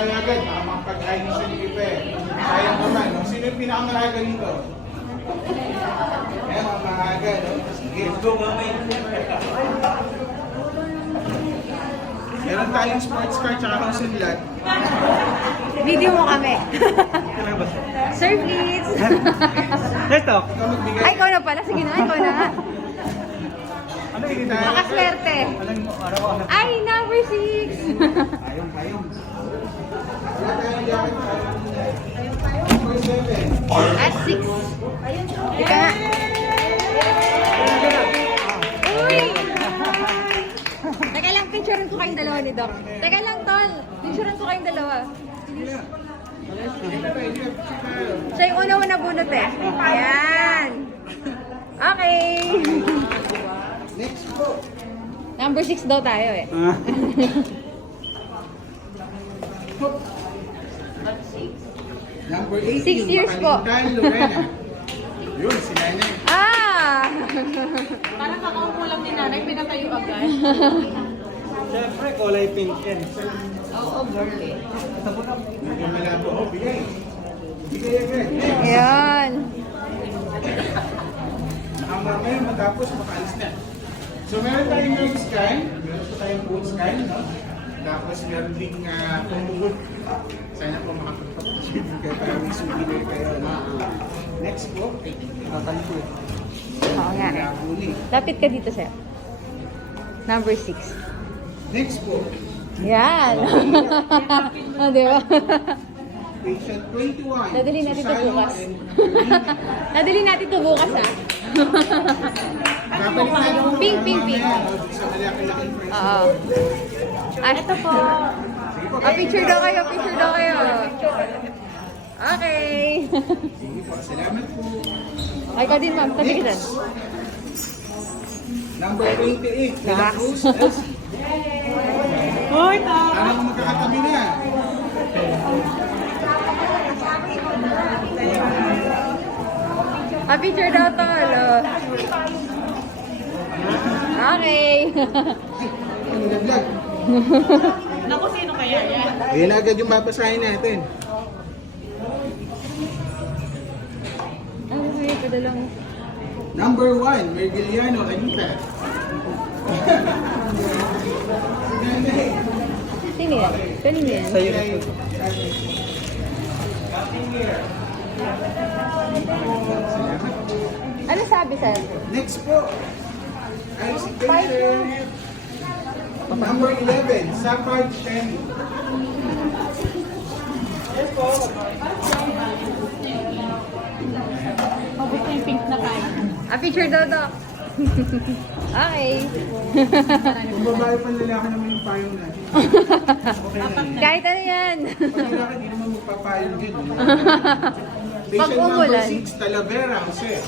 tayo agad. Baka makapag-ride sa Lipe. Sayang naman. No? Sino yung pinakamalaga dito? Ayan, mga maaga. No? Sige. Let's go, mamay. Meron tayong sports car tsaka house lot. Video mo kami. Sir, please. Let's talk. Ikaw magbigay. Ay, ikaw na pala. Sige na, ikaw na. Ano hindi tayo? Makaswerte. Alam mo, araw-araw. Ay, number 6. Payong. Wala tayong jacket. Number 7. At 6. Ika nga. Uy! Teka lang, picturean ko kayong dalawa ni Doc. Teka lang, Tol. Picturean ko kayong dalawa. Siya yung una-una bunot eh. Ayan. Okay. Next po. Number 6 daw tayo eh. Number 18. 6 years po. Makalintan, Lorena. Yun, si Nanay. Ah! Parang kakaupo lang ni nanay, pinatayo agad. Siyempre, kulay pink yan. Oo, girly. Yung malabo. Oh, bigay. Bigay agad. Ayan. Ang mamaya matapos, makaalis na. So, meron tayong yung scan. Meron po tayong food scan, no? Tapos, meron ding tumugot. Sana po makapagpapasyon kayo para may souvenir kayo. Next po. Tatanto eh. Oo nga eh. Huli. Lapit ka dito, sir. Number 6. Next po. Yan. Oh, di ba? Patient 21. Dadali natin ito Susano bukas. and Carolina. Nadali natin ito bukas, ha? Babalik tayo po Pink, para pink, pink. mamaya, no, sa malaki-laking price. Oo. Ah, ito po. Ah, picture daw kayo, picture daw kayo. Okay. Sige po, salamat po. Ay, ka din, ma'am. Tabi ka dyan. Number 28. De La Relax. Cruz, Elsie. Hoy, ta! Sana kung magkakatabi na. Ah, picture daw to, alo. Okay. Ano na vlog? Naku, sino kaya yan? Yan agad yung babasahin natin. Ano ba yung padalang? Number 1, Mergiliano, Anita. Sino yan? Kanino yan? Sa'yo na po. Salamat. Ano sabi, sir? Next po, ay si patient. Number 11, Sapphire Shen. Mabuti yung pink na kain. Ah, picture daw to. Okay. Kung babae pa lalaki naman yung payong natin. Okay na yun. Kahit ano yan. Pag lalaki, di naman magpapayong yun. Pag Patient number umulan. 6, Talavera, Jose.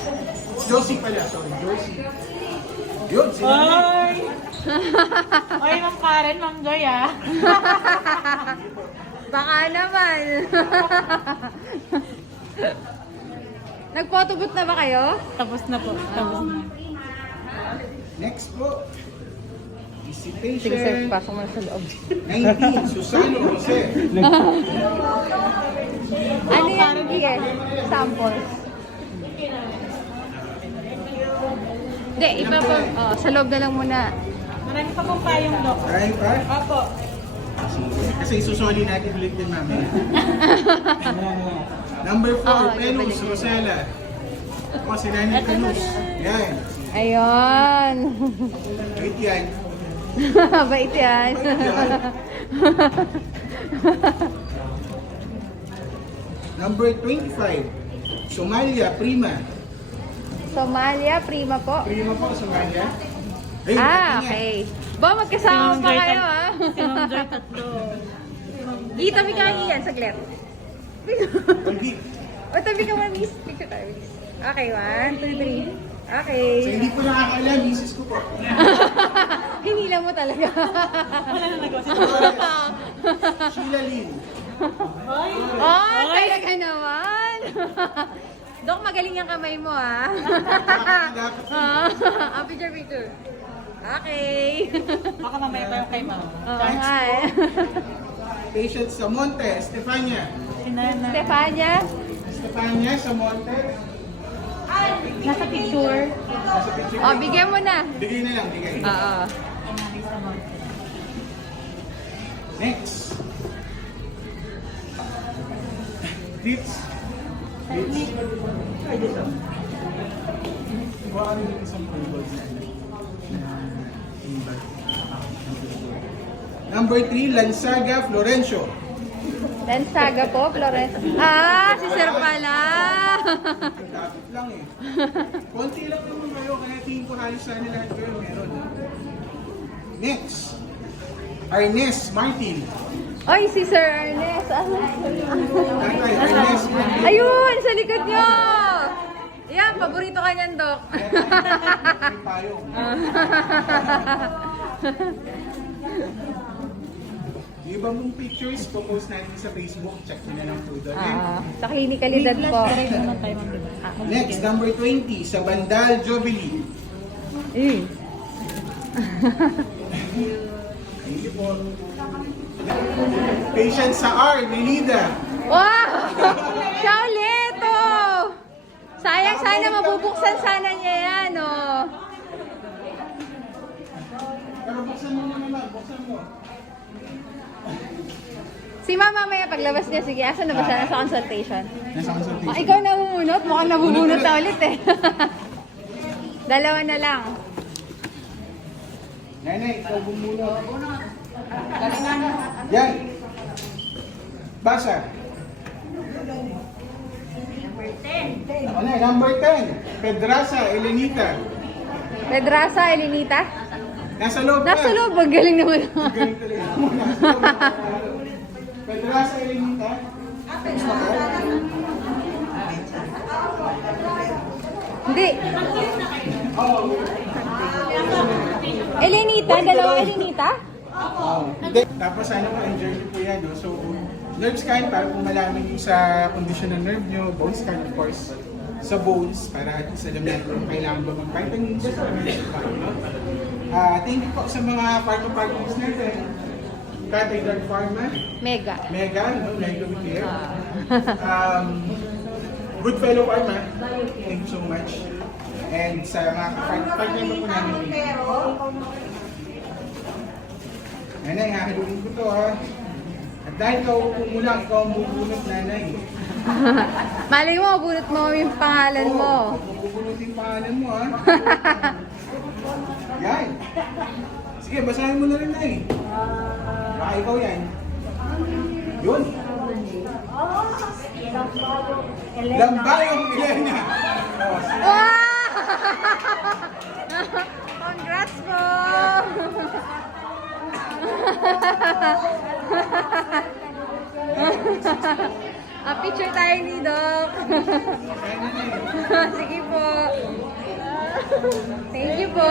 Josie pala, sorry, Josie. Yun, sila. Hoy! Hoy, Ma'am Karen, Ma'am Joy, ah. Baka naman. Nag-photobooth na ba kayo? Tapos na po. Tapos na. Next po, is si Sige, sir. patient Pasok mo na sa loob. 19, Susano Jose. Ano yan? Sige. Sample. Hindi, iba po. Oh, sa loob na lang muna. Marami pa pong payong, Dok. Ay pa? Opo. Kasi isusoli natin ulit din mamaya. Number 4, Oo, Penus, ibalik. Rosella. O, si Nanay Canus. Yan. Ayun. Wait yan. Bait yan. Number 25, Somalia, Prima. Somalia, prima po. Prima po, Somalia. Ayun, Ah, natin yan. okay. Ba, magkasama pa kayo, ah. Si Ma'am Joy, tatlo. Gita, tabi ka yan, saglit. Pag-hit. O, tabi ka, miss. Picture tayo, miss. Okay, 1, 2, 3. Okay. So, hindi ko nakakaalam, misis ko po. Hinila mo talaga. Wala na nagawa si Sheila Lynn. Hoy! Oh, talaga naman. Dok, magaling yung kamay mo, ah. Ah, picture, picture. Okay. Baka mamaya tayo kay Ma'am. Oo nga, eh. Patient Samonte, Estefania. Stefania. Estefania Samonte. Nasa picture. Nasa picture. O, bigyan mo na. Bigay na lang, bigay. Oo. Next. Lips. Lips. Baka rin yung isang pulgod na Number 3, Lansaga Florencio. Lansaga po, Florence. Ah, si Sir pala. Dapat lang eh. Konti lang naman kayo, kaya tingin ko halos sana lahat kayo meron. Next. Ernest Martin. Oy, si Sir Ernest. Tatay, Ernest Martin. Ayun, sa likod nyo. Yan, paborito ka niyan, Dok. May payong. Yung iba mong pictures, post natin sa Facebook. Check nyo na lang po doon. eh. Sa klinikalidad po. Next, number 20, sa Bandal Jubilee. Eh. Thank you po. Patient sa R, Melida. Wow! Siya ulit, oh! Sayang, sana mabubuksan sana niya yan, oh. Pero buksan mo naman, buksan mo. Si Mama mamaya paglabas niya, sige, asa na ba siya? Nasa consultation? Nasa consultation. Oh, ikaw nabubunot? Mukhang nabubunot na ulit eh. Dalawa na lang. Nanay, ikaw bumulot. Yan. Basa. Ako na, number 10. Pedraza, Elenita. Pedraza, Elinita? Nasa loob Nasa ka. loob, ang galing naman. Galing talaga. Nasa loob. Pedraza, Elenita. Hindi. Elinita, dalawang Elinita? Hindi. Tapos ano po, enjoy niyo po yan. No? So, nerve scan para po malaman yung sa condition ng nerve nyo. Bone scan, of course, sa bones para at least alam natin kung kailangan ba mag-vitamins or medicine. No? Thank you po sa mga partners natin. Tatay Dark Pharma, Mega. Mega, no? Mega with care. Good Fellow Pharma, thank you so much. And sa mga partner po namin. Nanay, hahaluin ko to ha. At dahil ikaw mo lang, ikaw ang bubunot, nanay. Malay mo, bunot mo yung pangalan mo. Bubunot yung pangalan mo ha. Yan. Sige, basahin mo na rin na eh. Baka ikaw yan. Yun. Lambayong Elena. Oh, Wow! Congrats po! Picture tayo ni Doc. Sige po. Thank you po.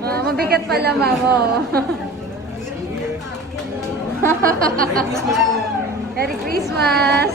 Mabigat pala, mamo. Merry Christmas!